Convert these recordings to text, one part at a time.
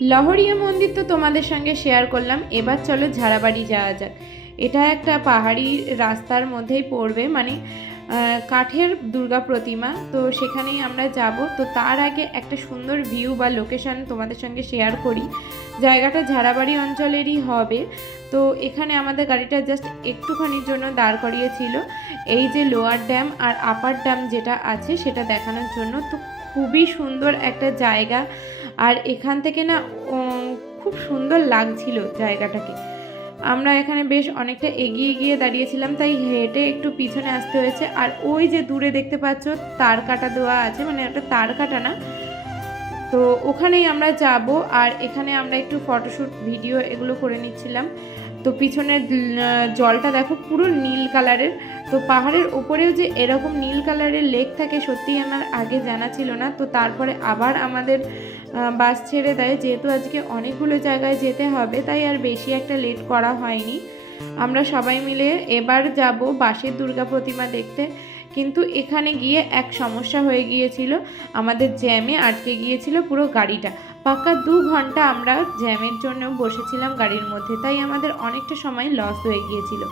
লহরিয়া মন্দির তো তোমাদের সঙ্গে শেয়ার করলাম। এবার চলো ঝাড়াবাড়ি যাওয়া যাক। এটা একটা পাহাড়ি রাস্তার মধ্যেই পড়বে, মানে কাঠের দুর্গা প্রতিমা, তো সেখানেই আমরা যাব। তো তার আগে একটা সুন্দর ভিউ বা লোকেশন তোমাদের সঙ্গে শেয়ার করি। জায়গাটা ঝাড়াবাড়ি অঞ্চলেরই হবে। তো এখানে আমাদের গাড়িটা জাস্ট একটুখানির জন্য দাঁড় করিয়েছিল এই যে লোয়ার ড্যাম আর আপার ড্যাম যেটা আছে সেটা দেখানোর জন্য। তো খুবই সুন্দর একটা জায়গা, আর এখান থেকে না খুব সুন্দর লাগছিল জায়গাটাকে। আমরা এখানে বেশ অনেকটা এগিয়ে গিয়ে দাঁড়িয়েছিলাম, তাই হেঁটে একটু পিছনে আসতে হয়েছে। আর ওই যে দূরে দেখতে পাচ্ছ তার কাটা দেওয়া আছে, মানে একটা তার কাটা না, তো ওখানেই আমরা যাব। আর এখানে আমরা একটু ফটোশ্যুট ভিডিও এগুলো করে নিচ্ছিলাম। তো পিছনের জলটা দেখো পুরো নীল কালারের। তো পাহাড়ের ওপরেও যে এরকম নীল কালারের লেক থাকে সত্যিই আমার আগে জানা ছিল না। তো তারপরে আবার আমাদের বাস ছেড়ে দেয়, যেহেতু আজকে অনেকগুলো জায়গায় যেতে হবে তাই আর বেশি একটা লেট করা হয়নি। আমরা সবাই মিলে এবার যাব বাঁশের দুর্গা প্রতিমা দেখতে। কিন্তু এখানে গিয়ে এক সমস্যা হয়ে গিয়েছিল, আমাদের জ্যামে আটকে গিয়েছিল পুরো গাড়িটা। পাক্কা 2 ঘন্টা আমরা জ্যামের জন্য বসেছিলাম গাড়ির মধ্যে, তাই আমাদের অনেকটা সময় লস হয়ে গিয়েছিল।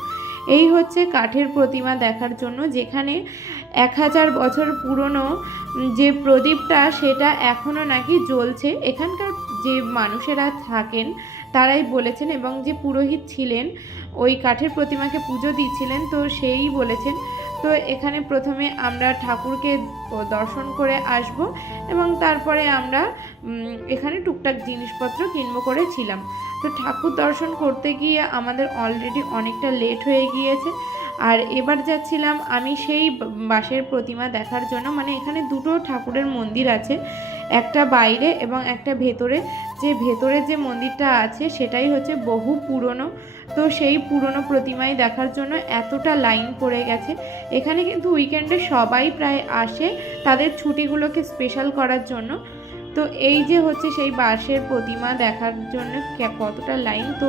এই হচ্ছে কাঠের প্রতিমা দেখার জন্য, যেখানে 1000 বছর পুরনো যে প্রদীপটা সেটা এখনও নাকি জ্বলছে। এখানকার যে মানুষেরা থাকেন তারাই বলেছেন, এবং যে পুরোহিত ছিলেন ওই কাঠের প্রতিমাকে পুজো দিচ্ছিলেন, তো সেই বলেছেন। তো এখানে প্রথমে আমরা ঠাকুরকে দর্শন করে আসব, এবং তারপরে আমরা এখানে টুকটাক জিনিসপত্র কিনবো করেছিলাম। তো ঠাকুর দর্শন করতে গিয়ে আমাদের অলরেডি অনেকটা লেট হয়ে গিয়েছে। আর এবার যাচ্ছিলাম আমি সেই বাঁশের প্রতিমা দেখার জন্য। মানে এখানে 2টো ঠাকুরের মন্দির আছে, একটা বাইরে এবং একটা ভেতরে। যে ভেতরে যে মন্দিরটা আছে সেটাই হচ্ছে বহু পুরনো। তো সেই পুরনো প্রতিমাই দেখার জন্য এতটা লাইন পড়ে গেছে। এখানে কিন্তু উইকেন্ডে সবাই প্রায় আসে তাদের ছুটিগুলোকে স্পেশাল করার জন্য। তো এই যে হচ্ছে সেই বাঁশের প্রতিমা দেখার জন্য কতটা লাইন। তো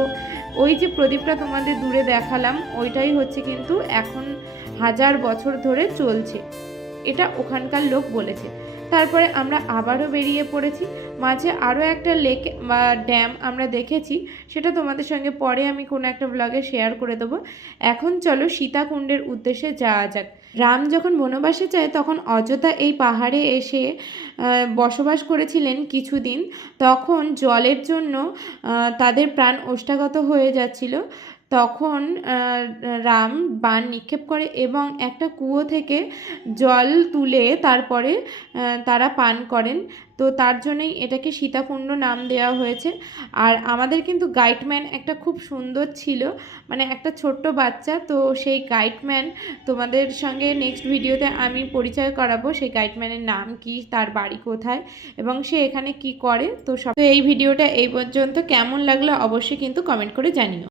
ওই যে প্রদীপটা তোমাদের দূরে দেখালাম ওইটাই হচ্ছে কিন্তু এখন 1000 বছর ধরে চলছে, এটা ওখানকার লোক বলেছে। তারপরে আমরা আবারও বেরিয়ে পড়েছি। মাঝে আরও একটা লেক বা ড্যাম আমরা দেখেছি, সেটা তোমাদের সঙ্গে পরে আমি কোনো একটা ব্লগে শেয়ার করে দেবো। এখন চলো সীতাকুণ্ডের উদ্দেশ্যে যাওয়া যাক। রাম যখন বনবাসে যায় তখন অযোধ্যা এই পাহাড়ে এসে বসবাস করেছিলেন কিছুদিন। তখন জলের জন্য তাদের প্রাণ ওষ্ঠাগত হয়ে যাচ্ছিল। তখন রাম বাণ নিক্ষেপ করে এবং একটা কুয়ো থেকে জল তুলে তারপরে তারা পান করেন। তো তার জন্যই এটাকে সীতাকুণ্ড নাম দেওয়া হয়েছে। আর আমাদের কিন্তু গাইডম্যান একটা খুব সুন্দর ছিল, মানে একটা ছোট্ট বাচ্চা। তো সেই গাইডম্যান তোমাদের সঙ্গে নেক্সট ভিডিওতে আমি পরিচয় করাবো, সেই গাইডম্যানের নাম কি, তার বাড়ি কোথায় এবং সে এখানে কি করে। তো এই ভিডিওটা এই পর্যন্ত। কেমন লাগলো অবশ্যই কিন্তু কমেন্ট করে জানিও।